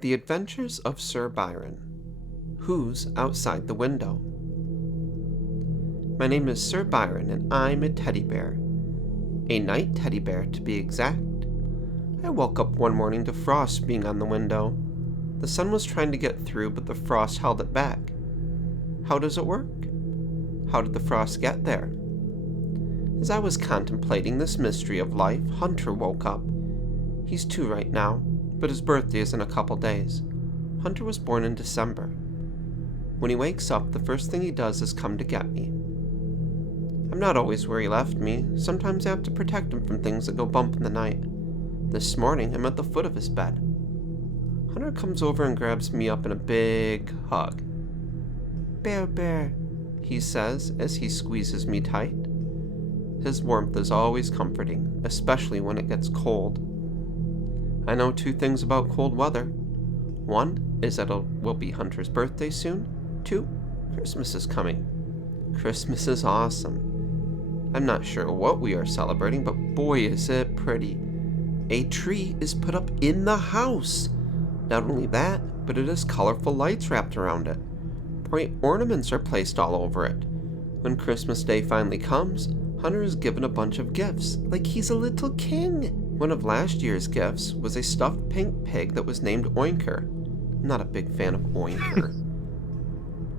The Adventures of Sir Byron. Who's outside the window? My name is Sir Byron, and I'm a teddy bear. A night teddy bear, to be exact. I woke up one morning to frost being on the window. The sun was trying to get through, but the frost held it back. How does it work? How did the frost get there? As I was contemplating this mystery of life, Hunter woke up. He's 2 right now, but his birthday is in a couple days. Hunter was born in December. When he wakes up, the first thing he does is come to get me. I'm not always where he left me. Sometimes I have to protect him from things that go bump in the night. This morning, I'm at the foot of his bed. Hunter comes over and grabs me up in a big hug. "Bear, bear," he says as he squeezes me tight. His warmth is always comforting, especially when it gets cold. I know 2 things about cold weather. 1 is that it will be Hunter's birthday soon. 2, Christmas is coming. Christmas is awesome. I'm not sure what we are celebrating, but boy is it pretty. A tree is put up in the house. Not only that, but it has colorful lights wrapped around it. Bright ornaments are placed all over it. When Christmas Day finally comes, Hunter is given a bunch of gifts, like he's a little king. One of last year's gifts was a stuffed pink pig that was named Oinker. I'm not a big fan of Oinker.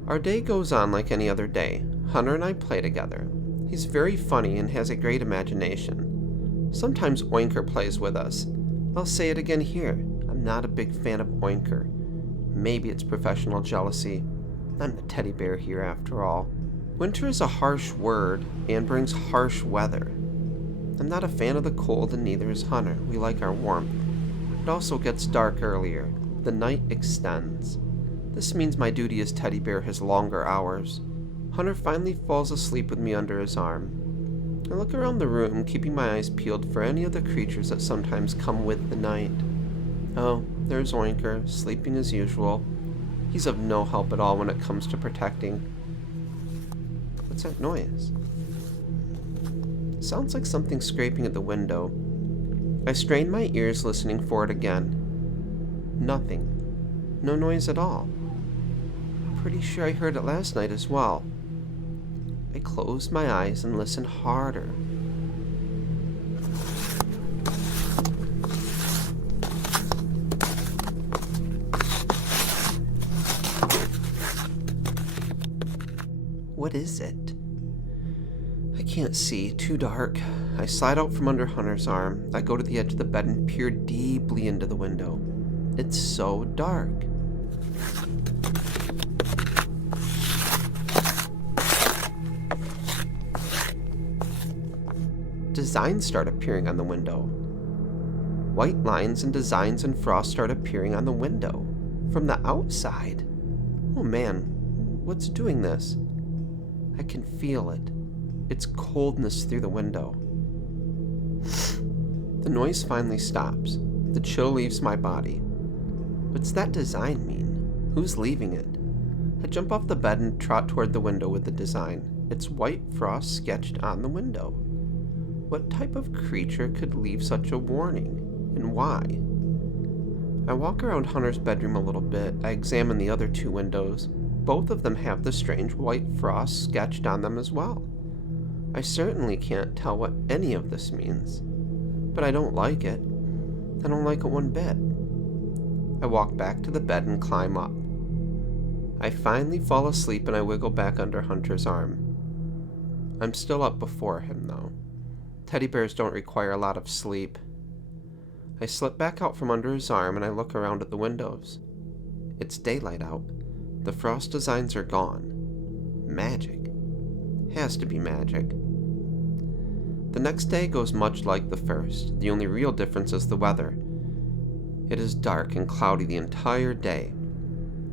Our day goes on like any other day. Hunter and I play together. He's very funny and has a great imagination. Sometimes Oinker plays with us. I'll say it again here. I'm not a big fan of Oinker. Maybe it's professional jealousy. I'm the teddy bear here after all. Winter is a harsh word and brings harsh weather. I'm not a fan of the cold, and neither is Hunter. We like our warmth. It also gets dark earlier. The night extends. This means my duty as teddy bear has longer hours. Hunter finally falls asleep with me under his arm. I look around the room, keeping my eyes peeled for any of the creatures that sometimes come with the night. Oh, there's Oinker, sleeping as usual. He's of no help at all when it comes to protecting. What's that noise? It sounds like something scraping at the window. I strain my ears listening for it again. Nothing. No noise at all. Pretty sure I heard it last night as well. I close my eyes and listen harder. What is it? I can't see, too dark. I slide out from under Hunter's arm. I go to the edge of the bed and peer deeply into the window. It's so dark. Designs start appearing on the window. White lines and designs and frost start appearing on the window from the outside. Oh man, what's doing this? I can feel it. It's coldness through the window. The noise finally stops. The chill leaves my body. What's that design mean? Who's leaving it? I jump off the bed and trot toward the window with the design. It's white frost sketched on the window. What type of creature could leave such a warning, and why? I walk around Hunter's bedroom a little bit. I examine the other 2 windows. Both of them have the strange white frost sketched on them as well. I certainly can't tell what any of this means, but I don't like it. I don't like it one bit. I walk back to the bed and climb up. I finally fall asleep and I wiggle back under Hunter's arm. I'm still up before him, though. Teddy bears don't require a lot of sleep. I slip back out from under his arm and I look around at the windows. It's daylight out. The frost designs are gone. Magic. Has to be magic. The next day goes much like the first. The only real difference is the weather. It is dark and cloudy the entire day.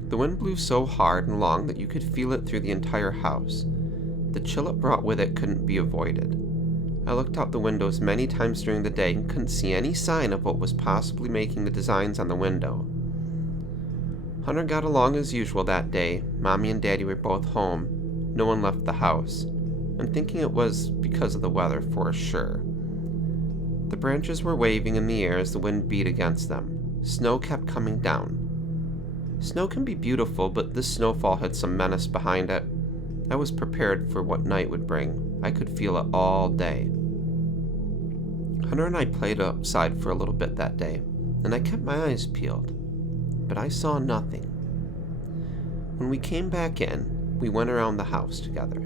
The wind blew so hard and long that you could feel it through the entire house. The chill it brought with it couldn't be avoided. I looked out the windows many times during the day and couldn't see any sign of what was possibly making the designs on the window. Hunter got along as usual that day. Mommy and Daddy were both home. No one left the house. I'm thinking it was because of the weather for sure. The branches were waving in the air as the wind beat against them. Snow kept coming down. Snow can be beautiful, but this snowfall had some menace behind it. I was prepared for what night would bring. I could feel it all day. Hunter and I played outside for a little bit that day, and I kept my eyes peeled, but I saw nothing. When we came back in, we went around the house together.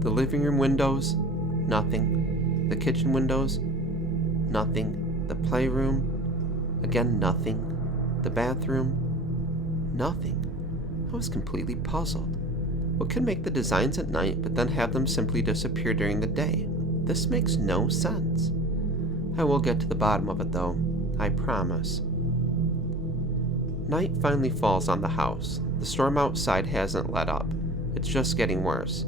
The living room windows, nothing. The kitchen windows, nothing. The playroom, again nothing. The bathroom, nothing. I was completely puzzled. What could make the designs at night but then have them simply disappear during the day? This makes no sense. I will get to the bottom of it though, I promise. Night finally falls on the house. The storm outside hasn't let up. It's just getting worse.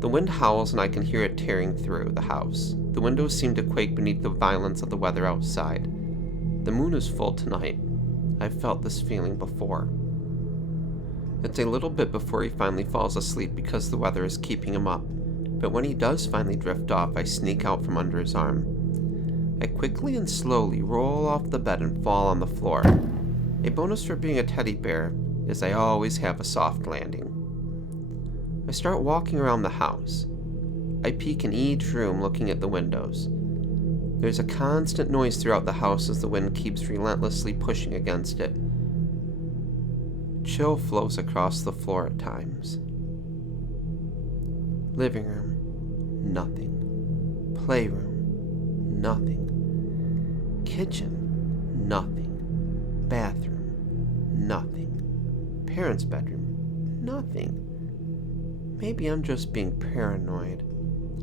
The wind howls and I can hear it tearing through the house. The windows seem to quake beneath the violence of the weather outside. The moon is full tonight. I've felt this feeling before. It's a little bit before he finally falls asleep because the weather is keeping him up. But when he does finally drift off, I sneak out from under his arm. I quickly and slowly roll off the bed and fall on the floor. A bonus for being a teddy bear is I always have a soft landing. I start walking around the house. I peek in each room looking at the windows. There's a constant noise throughout the house as the wind keeps relentlessly pushing against it. Chill flows across the floor at times. Living room, nothing. Playroom, nothing. Kitchen, nothing. Bathroom, nothing. Parents' bedroom, nothing. Maybe I'm just being paranoid.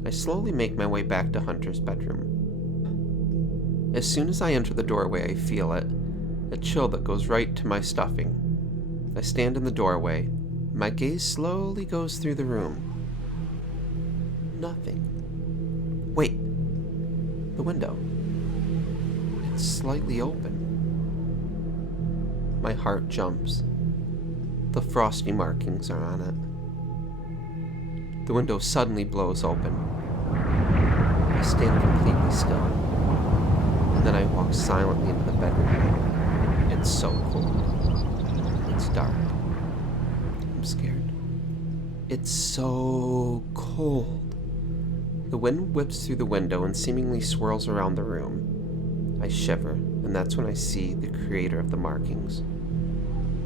I slowly make my way back to Hunter's bedroom. As soon as I enter the doorway, I feel it, a chill that goes right to my stuffing. I stand in the doorway. My gaze slowly goes through the room. Nothing. Wait. The window. It's slightly open. My heart jumps. The frosty markings are on it. The window suddenly blows open. I stand completely still. And then I walk silently into the bedroom. It's so cold. It's dark. I'm scared. It's so cold. The wind whips through the window and seemingly swirls around the room. I shiver, and that's when I see the creator of the markings.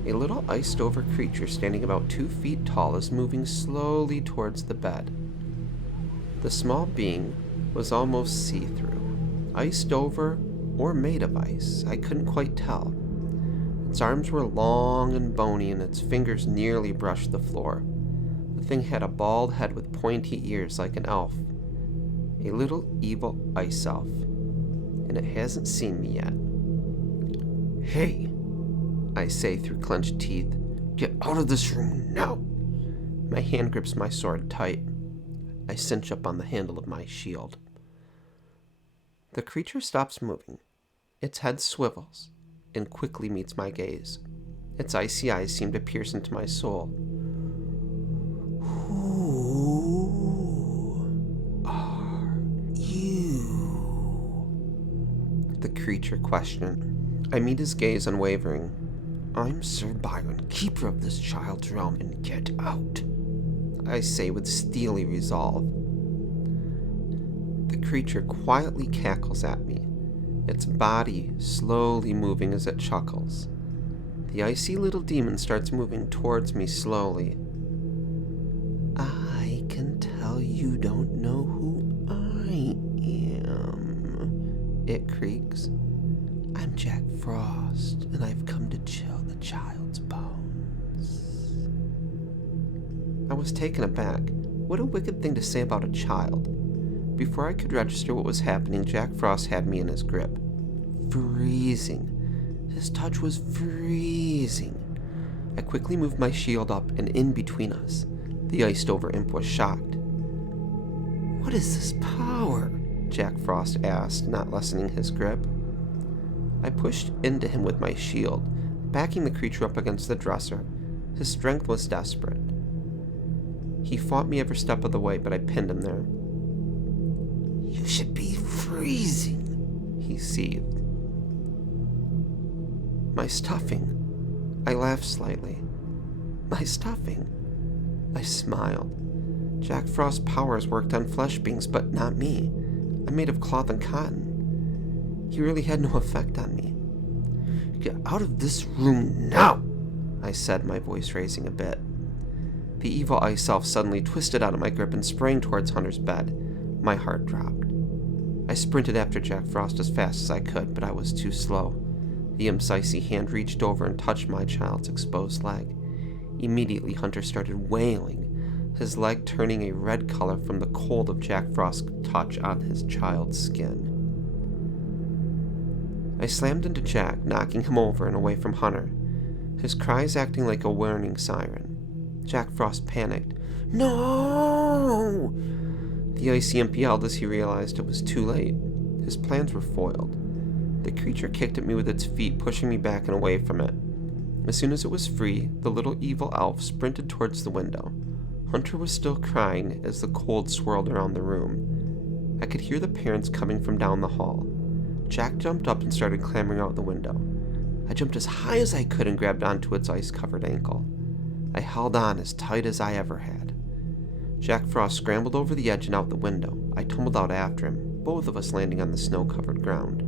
A little iced-over creature standing about 2 feet tall is moving slowly towards the bed. The small being was almost see-through, iced over or made of ice. I couldn't quite tell. Its arms were long and bony, and its fingers nearly brushed the floor. The thing had a bald head with pointy ears like an elf. A little evil ice elf. And it hasn't seen me yet. "Hey," I say through clenched teeth. "Get out of this room now!" My hand grips my sword tight. I cinch up on the handle of my shield. The creature stops moving. Its head swivels and quickly meets my gaze. Its icy eyes seem to pierce into my soul. "Who are you?" the creature questioned. I meet his gaze unwavering. "I'm Sir Byron, keeper of this child's realm, and get out," I say with steely resolve. The creature quietly cackles at me, its body slowly moving as it chuckles. The icy little demon starts moving towards me slowly. "I can tell you don't know who I am," it creaks. "I'm Jack Frost, and I've come to chill the child's bones." I was taken aback. What a wicked thing to say about a child. Before I could register what was happening, Jack Frost had me in his grip. Freezing. His touch was freezing. I quickly moved my shield up and in between us. The iced-over imp was shocked. "What is this power?" Jack Frost asked, not lessening his grip. I pushed into him with my shield, backing the creature up against the dresser. His strength was desperate. He fought me every step of the way, but I pinned him there. "You should be freezing," he seethed. "My stuffing. I laughed slightly. My stuffing. I smiled. Jack Frost's powers worked on flesh beings, but not me. I'm made of cloth and cotton. He really had no effect on me. Get out of this room now, I said, my voice raising a bit. The evil ice elf suddenly twisted out of my grip and sprang towards Hunter's bed. My heart dropped. I sprinted after Jack Frost as fast as I could, but I was too slow. The imp's icy hand reached over and touched my child's exposed leg. Immediately, Hunter started wailing, his leg turning a red color from the cold of Jack Frost's touch on his child's skin. I slammed into Jack, knocking him over and away from Hunter, his cries acting like a warning siren. Jack Frost panicked. No! The icy imp yelled as he realized it was too late. His plans were foiled. The creature kicked at me with its feet, pushing me back and away from it. As soon as it was free, the little evil elf sprinted towards the window. Hunter was still crying as the cold swirled around the room. I could hear the parents coming from down the hall. Jack jumped up and started clambering out the window. I jumped as high as I could and grabbed onto its ice-covered ankle. I held on as tight as I ever had. Jack Frost scrambled over the edge and out the window. I tumbled out after him, both of us landing on the snow-covered ground.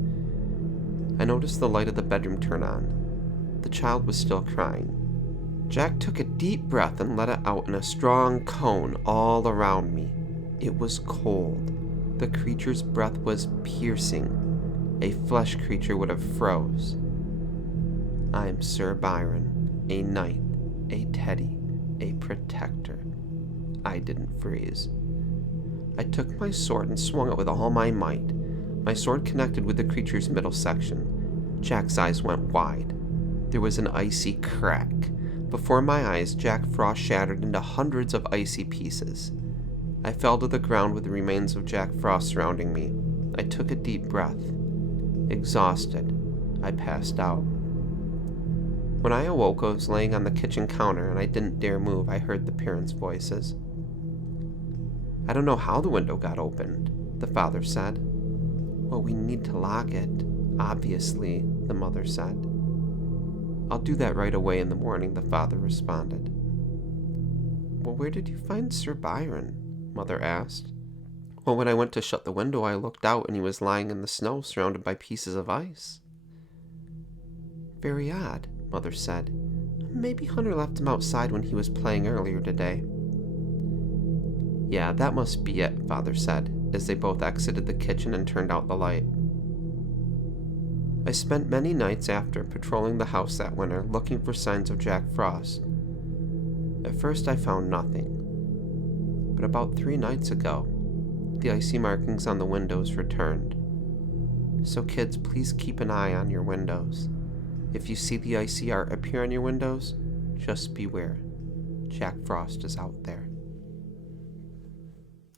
I noticed the light of the bedroom turn on. The child was still crying. Jack took a deep breath and let it out in a strong cone all around me. It was cold. The creature's breath was piercing. A flesh creature would have froze. I am Sir Byron, a knight, a teddy, a protector. I didn't freeze. I took my sword and swung it with all my might. My sword connected with the creature's middle section. Jack's eyes went wide. There was an icy crack. Before my eyes, Jack Frost shattered into hundreds of icy pieces. I fell to the ground with the remains of Jack Frost surrounding me. I took a deep breath. Exhausted, I passed out. When I awoke, I was laying on the kitchen counter and I didn't dare move. I heard the parents' voices. I don't know how the window got opened, the father said. Well, we need to lock it, obviously, the mother said. I'll do that right away in the morning, the father responded. Well, where did you find Sir Byron? Mother asked. Well, when I went to shut the window, I looked out and he was lying in the snow surrounded by pieces of ice. Very odd, Mother said. Maybe Hunter left him outside when he was playing earlier today. Yeah, that must be it, Father said, as they both exited the kitchen and turned out the light. I spent many nights after patrolling the house that winter looking for signs of Jack Frost. At first I found nothing. But about 3 nights ago, the icy markings on the windows returned. So kids, please keep an eye on your windows. If you see the icy art appear on your windows, just beware. Jack Frost is out there.